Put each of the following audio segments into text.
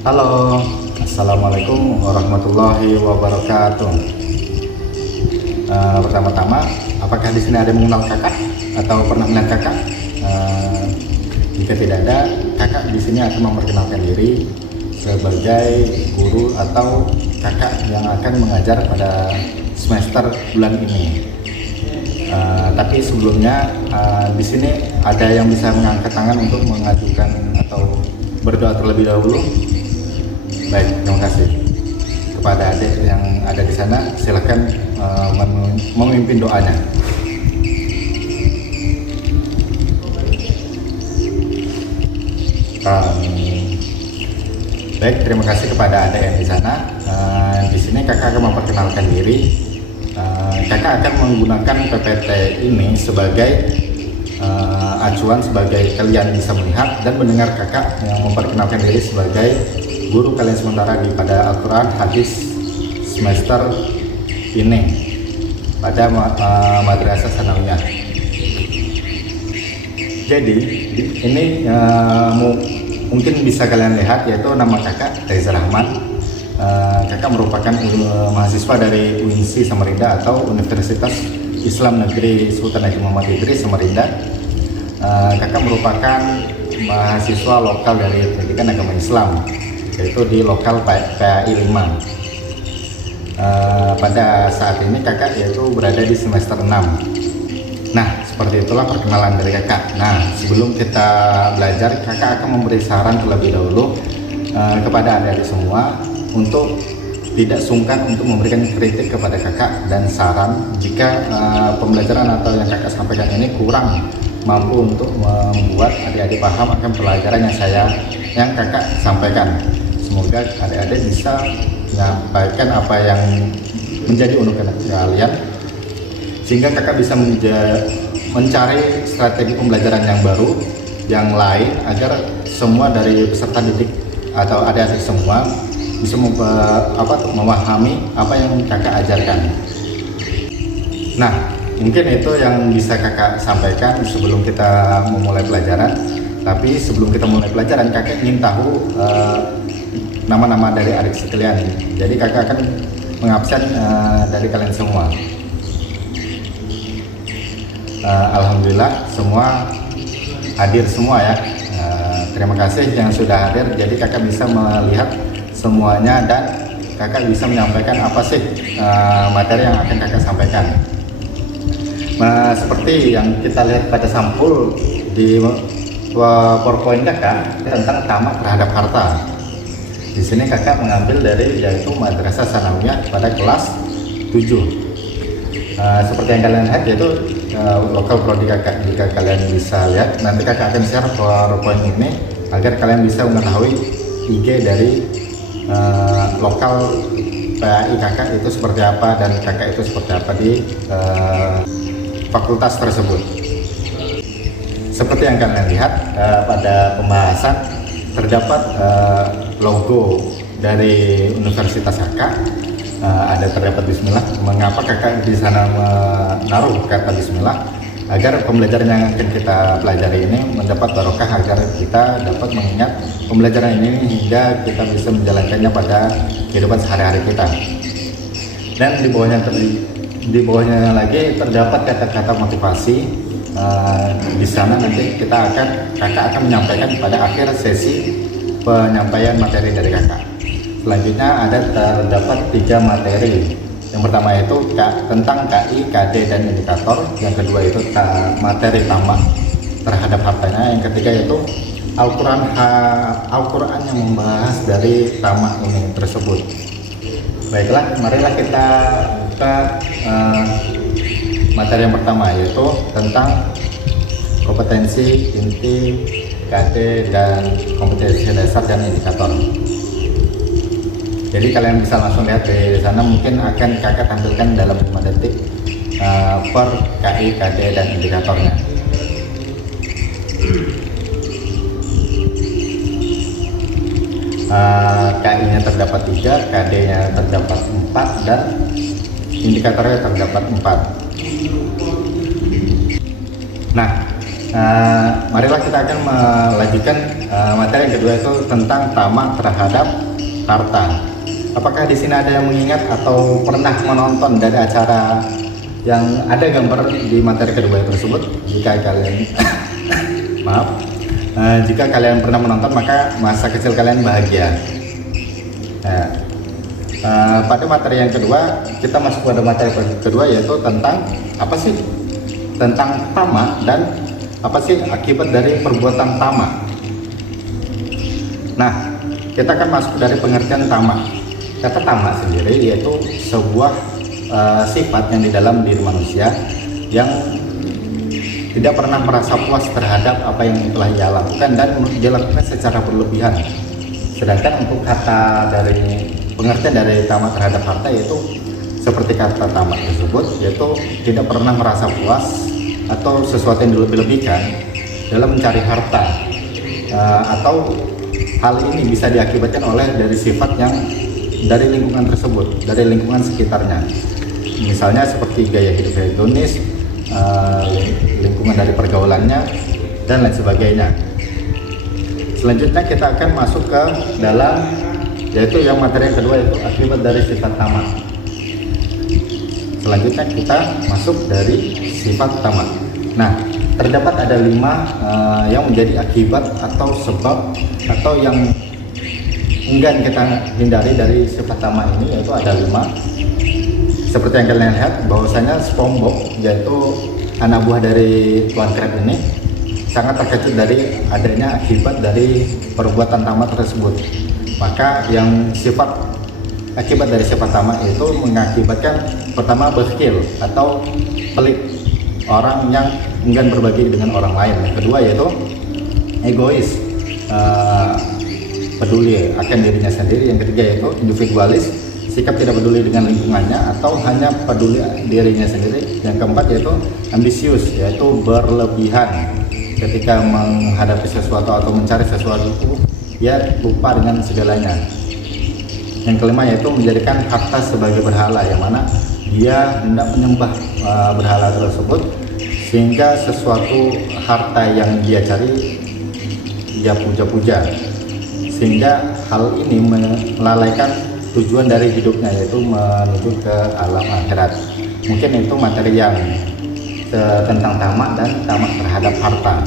Halo, assalamualaikum warahmatullahi wabarakatuh. Pertama-tama, apakah di sini ada yang mengenal kakak atau pernah melihat kakak? Jika tidak ada, kakak di sini akan memperkenalkan diri sebagai guru atau kakak yang akan mengajar pada semester bulan ini. Tapi sebelumnya, di sini ada yang bisa mengangkat tangan untuk mengajukan atau berdoa terlebih dahulu. Baik, terima kasih. Kepada adik yang ada di sana, silakan memimpin doanya. Baik, terima kasih kepada adik yang di sana. Di sini kakak akan memperkenalkan diri. Kakak akan menggunakan PPT ini sebagai acuan, sebagai kalian bisa melihat dan mendengar kakak yang memperkenalkan diri sebagai guru kalian sementara pada Al-Quran Hadis semester ini pada Madrasah Sanawiyah. Jadi ini mungkin bisa kalian lihat, yaitu nama kakak Reza Rahman. Kakak merupakan mahasiswa dari UINSI Samarinda atau Universitas Islam Negeri Sultan Haji Muhammad Idris Samarinda. Kakak merupakan mahasiswa lokal dari Pendidikan Agama Islam, yaitu di lokal PAI 5. Pada saat ini kakak yaitu berada di semester 6. Nah, seperti itulah perkenalan dari kakak. Nah, sebelum kita belajar, kakak akan memberi saran terlebih dahulu kepada adik-adik semua untuk tidak sungkan untuk memberikan kritik kepada kakak dan saran jika pembelajaran atau yang kakak sampaikan ini kurang mampu untuk membuat adik-adik paham akan pelajaran yang kakak sampaikan. Semoga adik-adik bisa menyampaikan apa yang menjadi unek kalian, sehingga kakak bisa mencari strategi pembelajaran yang baru, yang lain, agar semua dari peserta didik atau adik-adik semua bisa memahami apa yang kakak ajarkan. Nah, mungkin itu yang bisa kakak sampaikan sebelum kita memulai pelajaran. Tapi sebelum kita mulai pelajaran, kakak ingin tahu nama-nama dari adik sekalian. Jadi kakak akan mengabsen dari kalian semua. Alhamdulillah semua hadir semua ya. Terima kasih yang sudah hadir. Jadi kakak bisa melihat semuanya dan kakak bisa menyampaikan apa sih materi yang akan kakak sampaikan. Seperti yang kita lihat pada sampul di PowerPoint kakak tentang tamak terhadap harta. Di sini kakak mengambil dari yaitu Madrasah Sanawiyah pada kelas 7. Seperti yang kalian lihat, yaitu lokal prodi kakak. Jika kalian bisa lihat, nanti kakak akan share PowerPoint ini agar kalian bisa mengetahui IG dari lokal PAI kakak itu seperti apa dan kakak itu seperti apa di fakultas tersebut. Seperti yang kalian lihat pada pembahasan terdapat logo dari universitas kakak, terdapat bismillah. Mengapa kakak di sana menaruh kata bismillah? Agar pembelajaran yang akan kita pelajari ini mendapat barokah, agar kita dapat mengingat pembelajaran ini hingga kita bisa menjalankannya pada kehidupan sehari-hari kita. Dan di bawahnya lagi terdapat kata-kata motivasi. Di sana nanti kakak akan menyampaikan pada akhir sesi penyampaian materi dari kakak. Selanjutnya terdapat 3 materi. Yang pertama itu tentang KI, KD, dan indikator. Yang kedua itu materi tamak terhadap hartanya. Yang ketiga itu Al-Quran yang membahas dari tamak ini tersebut. Baiklah, marilah kita buka materi yang pertama, yaitu tentang kompetensi inti, KD, dan kompetensi dasar dan indikator. Jadi kalian bisa langsung lihat di sana, mungkin akan kakak tampilkan dalam 5 detik per KI, KD, dan indikatornya. KI-nya terdapat 3, KD-nya terdapat 4, dan indikatornya terdapat 4. Nah, Marilah kita akan melanjutkan materi yang kedua, itu tentang tamak terhadap harta. Apakah di sini ada yang mengingat atau pernah menonton dari acara yang ada gambar di materi kedua tersebut? Jika kalian maaf, jika kalian pernah menonton, maka masa kecil kalian bahagia. Pada materi yang kedua, kita masuk pada materi kedua, yaitu tentang apa sih? Tentang tamak dan apa sih akibat dari perbuatan tamak. Nah, kita akan masuk dari pengertian tamak. Kata tamak sendiri yaitu sebuah sifat yang di dalam diri manusia yang tidak pernah merasa puas terhadap apa yang telah ia lakukan dan dia lakukan secara berlebihan. Sedangkan untuk kata dari pengertian dari tamak terhadap harta, yaitu seperti kata tamak tersebut, yaitu tidak pernah merasa puas atau sesuatu yang dilebih-lebihkan dalam mencari harta, atau hal ini bisa diakibatkan oleh dari sifat yang dari lingkungan tersebut, dari lingkungan sekitarnya. Misalnya seperti gaya hidup hedonis, lingkungan dari pergaulannya, dan lain sebagainya. Selanjutnya kita akan masuk ke dalam, yaitu yang materi yang kedua, yaitu akibat dari sifat tamak. Selanjutnya kita masuk dari sifat tamak. Nah, terdapat ada 5 yang menjadi akibat atau sebab atau yang enggan kita hindari dari sifat tamak ini, yaitu ada 5. Seperti yang kalian lihat, bahwasanya SpongeBob, yaitu anak buah dari Tuan Krab ini, sangat terkejut dari adanya akibat dari perbuatan tamak tersebut. Maka yang akibat dari sifat tamak itu mengakibatkan, pertama, berkil atau pelit, orang yang enggan berbagi dengan orang lain. Yang kedua yaitu egois, peduli akan dirinya sendiri. Yang ketiga yaitu individualis, sikap tidak peduli dengan lingkungannya atau hanya peduli dirinya sendiri. Yang keempat yaitu ambisius, yaitu berlebihan ketika menghadapi sesuatu atau mencari sesuatu itu dia lupa dengan segalanya. Yang kelima yaitu menjadikan harta sebagai berhala, yang mana dia hendak menyembah berhala tersebut, sehingga sesuatu harta yang dia cari dia puja-puja, sehingga hal ini melalaikan tujuan dari hidupnya, yaitu menuju ke alam akhirat. Mungkin itu materi yang tentang tamak dan tamak terhadap harta,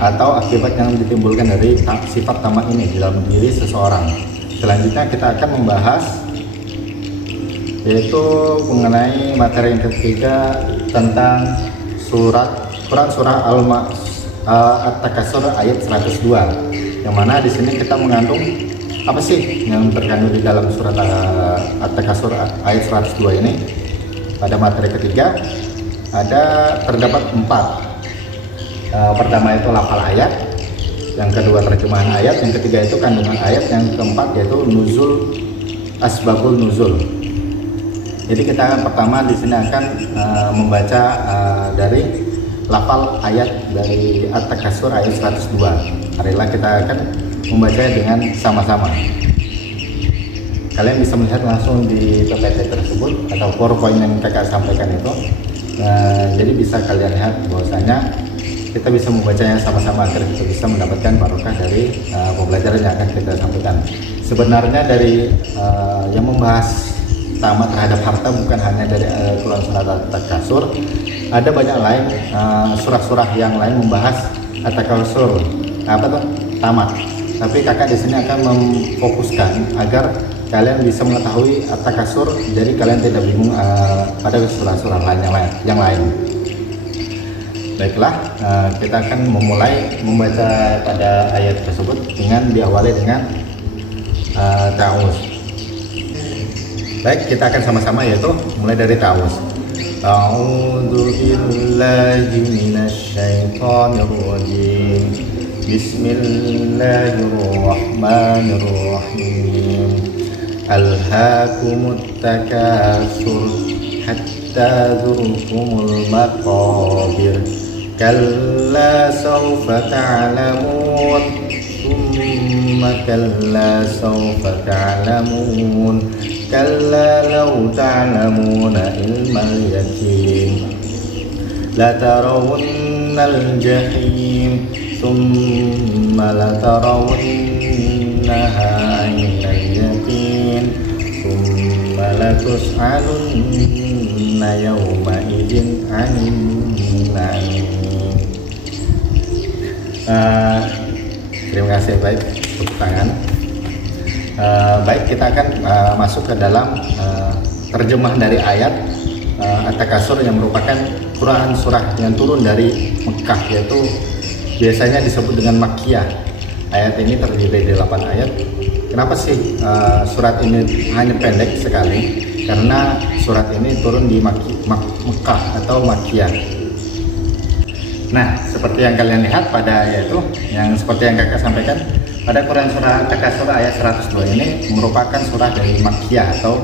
atau akibat yang ditimbulkan dari sifat tamak ini di dalam diri seseorang. Selanjutnya kita akan membahas, yaitu mengenai materi yang ketiga tentang Quran surah At-Takasur ayat 102, yang mana di sini kita mengandung apa sih yang terkandung di dalam surat At-Takasur ayat 102 ini. Pada materi ketiga terdapat 4. Pertama itu lafal ayat, yang kedua terjemahan ayat, yang ketiga itu kandungan ayat, yang keempat yaitu nuzul, asbabul nuzul. Jadi kita pertama di sini akan membaca dari lafal ayat dari At-Takasur ayat 102. Marilah kita akan membacanya dengan sama-sama. Kalian bisa melihat langsung di PPT tersebut atau PowerPoint yang kakak sampaikan itu. Jadi bisa kalian lihat bahwasanya kita bisa membacanya sama-sama agar kita bisa mendapatkan barokah dari pembelajaran yang akan kita sampaikan. Sebenarnya dari yang membahas tamak terhadap harta bukan hanya dari Quran surah At-Takasur, ada banyak lain surah-surah yang lain membahas At-Takasur, tamak. Tapi kakak di sini akan memfokuskan agar kalian bisa mengetahui At-Takasur, jadi kalian tidak bingung pada surah-surah lain yang lain. Baiklah, kita akan memulai membaca pada ayat tersebut dengan diawali dengan ta'awuz. Baik, kita akan sama-sama, yaitu mulai dari ta'awuz. A'udzu billahi minasy syaithanir rajim. Bismillahirrahmanirrahim. Alhaakumut takatsur hatta zurtumul maqabir. Kalla sawfa ta'lamun, thumma kalla sawfa ta'lamun, kalla law ta'lamuna ilmal yaqin, latarawunnal jahim thumma latarawunnaha aynal yaqin thumma latus'alunna yawma idzin 'anil na'im. Terima kasih, baik, tepuk tangan. Baik, kita akan masuk ke dalam terjemah dari ayat At-Takasur yang merupakan Quran surah yang turun dari Mekah, yaitu biasanya disebut dengan Makkiyah. Ayat ini terdiri dari 8 ayat. Kenapa sih surat ini hanya pendek sekali? Karena surat ini turun di Mekah atau Makkiyah. Nah, seperti yang kalian lihat pada ayat itu, yang seperti yang kakak sampaikan, pada Quran surah At-Takasur ayat 102 ini merupakan surah dari Makkiyah atau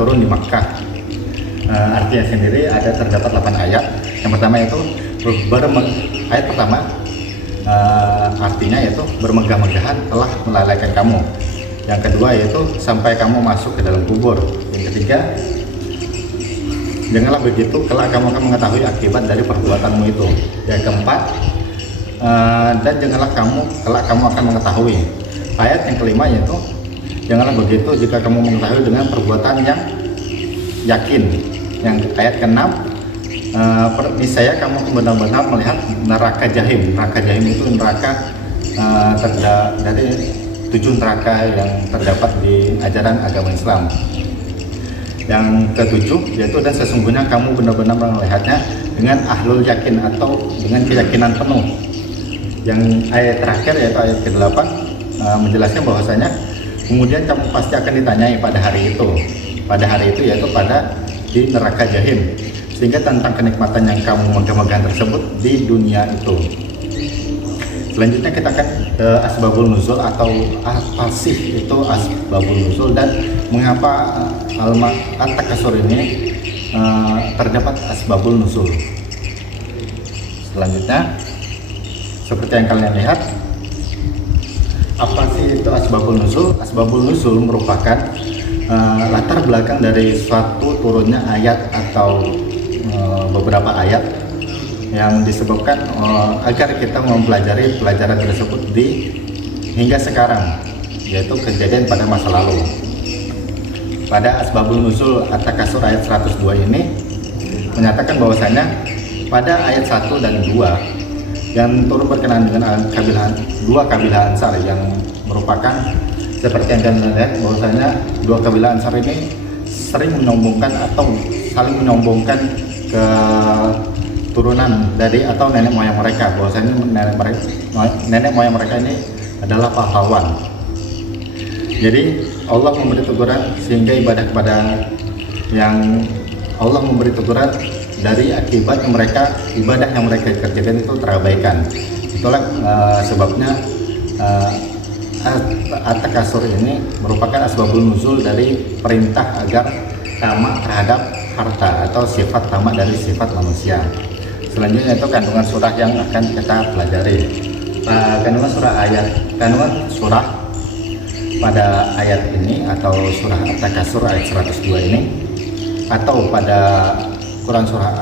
turun di Makkah. Artinya sendiri terdapat 8 ayat. Yang pertama itu ayat pertama artinya yaitu bermegah-megahan telah melalaikan kamu. Yang kedua yaitu sampai kamu masuk ke dalam kubur. Yang ketiga, janganlah begitu kelak kamu akan mengetahui akibat dari perbuatanmu itu. Yang keempat, dan janganlah kelak kamu akan mengetahui. Ayat yang kelima yaitu janganlah begitu jika kamu mengetahui dengan perbuatan yang yakin. Yang ayat keenam, niscaya kamu benar-benar melihat neraka jahim. Neraka jahim itu neraka dari 7 neraka yang terdapat di ajaran agama Islam. Yang ketujuh yaitu dan sesungguhnya kamu benar-benar melihatnya dengan ahlul yakin atau dengan keyakinan penuh. Yang ayat terakhir yaitu ayat ke-8 menjelaskan bahwasanya kemudian kamu pasti akan ditanyai pada hari itu. Pada hari itu yaitu di neraka jahim, sehingga tentang kenikmatan yang kamu megah-megahan tersebut di dunia itu. Selanjutnya kita akan asbabul nuzul atau apa sih itu asbabul nuzul dan mengapa At-Takasur ini terdapat asbabul nuzul. Selanjutnya seperti yang kalian lihat, apa sih itu asbabul nuzul? Asbabul nuzul merupakan latar belakang dari suatu turunnya ayat atau beberapa ayat yang disebabkan agar kita mempelajari pelajaran tersebut hingga sekarang, yaitu kejadian pada masa lalu. Pada asbabul nuzul At-Takasur ayat 102 ini menyatakan bahwasanya pada ayat 1 dan 2 yang turun berkenaan dengan dua kabilah Ansar yang merupakan seperti yang kalian lihat bahwasanya dua kabilah Ansar ini sering menyombongkan atau saling menyombongkan ke turunan dari atau nenek moyang mereka, bahwasanya nenek moyang mereka ini adalah pahlawan. Jadi Allah memberi teguran sehingga ibadah kepada yang Allah memberi teguran dari akibat ibadah yang mereka kerjakan itu terabaikan. Itulah sebabnya At-Takasur ini merupakan asbabul nuzul dari perintah agar tamak terhadap harta atau sifat tamak dari sifat manusia. Selanjutnya itu kandungan surah yang akan kita pelajari. Kandungan surah pada ayat ini atau surah At-Takasur ayat 102 ini, atau pada Quran surah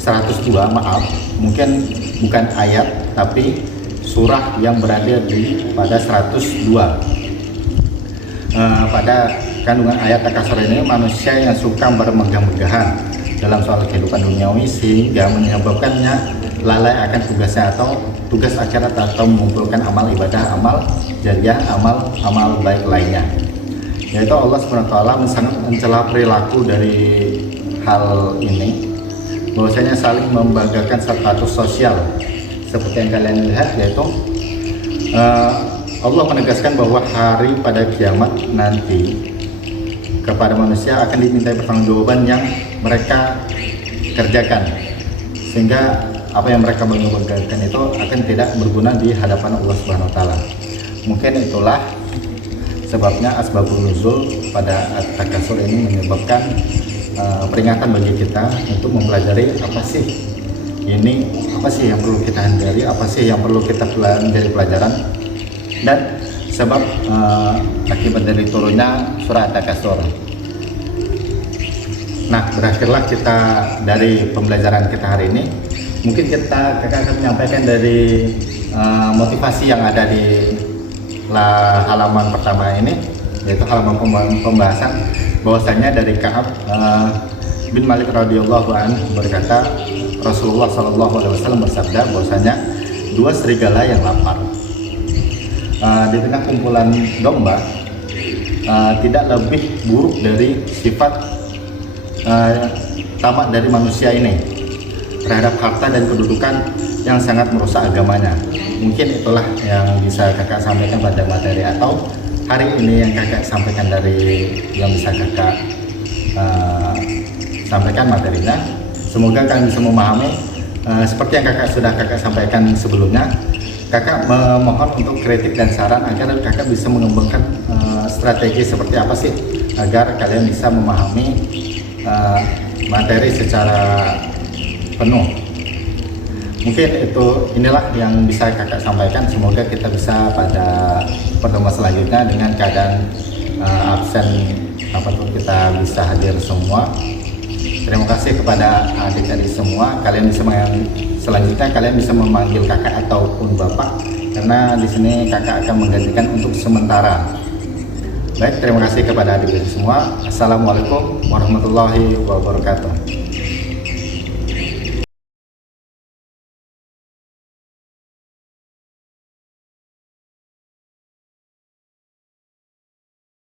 102, maaf, mungkin bukan ayat tapi surah yang berada pada 102. Pada kandungan ayat Takasur ini, manusia yang suka bermegah-megahan dalam soal kehidupan duniawi sehingga menyebabkannya lalai akan tugasnya atau tugas akhirat atau mengumpulkan amal ibadah, amal jariah, amal baik lainnya. Yaitu Allah SWT sangat mencela perilaku dari hal ini, bahwasanya saling membanggakan status sosial. Seperti yang kalian lihat, yaitu Allah menegaskan bahwa hari pada kiamat nanti kepada manusia akan dimintai pertanggungjawaban yang mereka kerjakan, sehingga apa yang mereka banggakan itu akan tidak berguna di hadapan Allah Subhanahu wa taala. Mungkin itulah sebabnya asbabun nuzul pada At-Takasur ini menyebabkan peringatan bagi kita untuk mempelajari apa sih yang perlu kita hindari, apa sih yang perlu kita pelajari pelajaran, dan sebab akibat dari turunnya surah At-Takasur. Nah, berakhirlah kita dari pembelajaran kita hari ini. Mungkin kakak akan menyampaikan dari motivasi yang ada di halaman pertama ini, yaitu halaman pembahasan, bahwasanya dari Ka'ab bin Malik radhiyallahu anhu berkata, Rasulullah SAW bersabda bahwasanya dua serigala yang lapar di tengah kumpulan domba tidak lebih buruk dari sifat tamak dari manusia ini terhadap harta dan kedudukan yang sangat merusak agamanya. Mungkin itulah yang bisa kakak sampaikan pada materi atau hari ini yang kakak sampaikan dari yang bisa kakak sampaikan materinya. Semoga kalian bisa memahami seperti yang kakak sampaikan sebelumnya. Kakak memohon untuk kritik dan saran agar kakak bisa mengembangkan strategi seperti apa sih agar kalian bisa memahami materi secara penuh. Mungkin inilah yang bisa kakak sampaikan. Semoga kita bisa pada pertemuan selanjutnya dengan keadaan absen apapun kita bisa hadir semua. Terima kasih kepada adik-adik semua. Selanjutnya kalian bisa memanggil kakak ataupun bapak, karena di sini kakak akan menggantikan untuk sementara. Baik, terima kasih kepada adik-adik semua. Assalamualaikum warahmatullahi wabarakatuh.